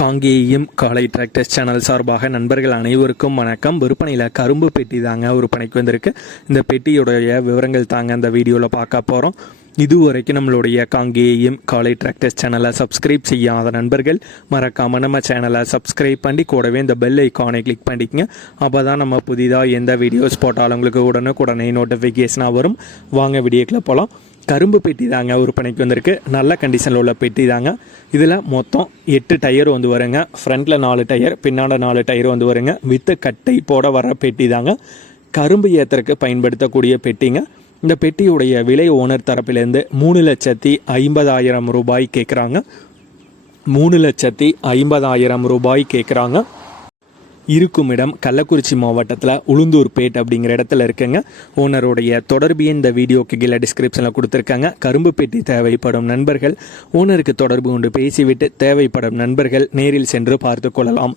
காங்கேயம் காலை tractors channel சார்பாக நண்பர்கள் அனைவருக்கும் வணக்கம். விற்பனையில் கரும்பு பெட்டி தாங்க விற்பனைக்கு வந்திருக்கு. இந்த பெட்டியுடைய விவரங்கள் தாங்க இந்த வீடியோவில் பார்க்க போகிறோம் இதுவரைக்கும் நம்மளுடைய காங்கேயம் காலை டிராக்டர்ஸ் சேனலை சப்ஸ்கிரைப் செய்யாத நண்பர்கள் மறக்காமல் நம்ம சேனலை சப்ஸ்கிரைப் பண்ணி கூடவே இந்த பெல் ஐக்கானை கிளிக் பண்ணிக்கங்க. அப்போ தான் நம்ம புதிதாக எந்த வீடியோஸ் போட்டாலும் உங்களுக்கு உடனுக்குடனே நோட்டிஃபிகேஷனாக வரும். வாங்க வீடியோக்கில் போகலாம் கரும்பு பெட்டி தாங்க விற்பனைக்கு வந்திருக்கு. நல்ல கண்டிஷனில் உள்ள பெட்டி தாங்க. இதில் மொத்தம் எட்டு டயர் வந்து வருங்க. ஃப்ரண்ட்டில் நாலு டயர் பின்னாடி நாலு டயர் வந்து வருங்க. வித்து கட்டை போட வர பெட்டி தாங்க. கரும்பு ஏற்றுறதுக்கு பயன்படுத்தக்கூடிய பெட்டிங்க. இந்த பெட்டியுடைய விலை ஓனர் தரப்பிலேருந்து மூணு லட்சத்தி ஐம்பதாயிரம் ரூபாய் கேட்குறாங்க மூணு லட்சத்தி ஐம்பதாயிரம் ரூபாய் கேட்குறாங்க இருக்கும் இடம் கள்ளக்குறிச்சி மாவட்டத்தில் உளுந்தூர்பேட் அப்படிங்கிற இடத்துல இருக்குங்க. ஓனருடைய தொடர்பு இந்த வீடியோக்கு கீழே டிஸ்கிரிப்ஷனில் கொடுத்துருக்காங்க. கரும்பு பெட்டி தேவைப்படும் நண்பர்கள் ஓனருக்கு தொடர்பு கொண்டு பேசிவிட்டு தேவைப்படும் நண்பர்கள் நேரில் சென்று பார்த்து கொள்ளலாம்.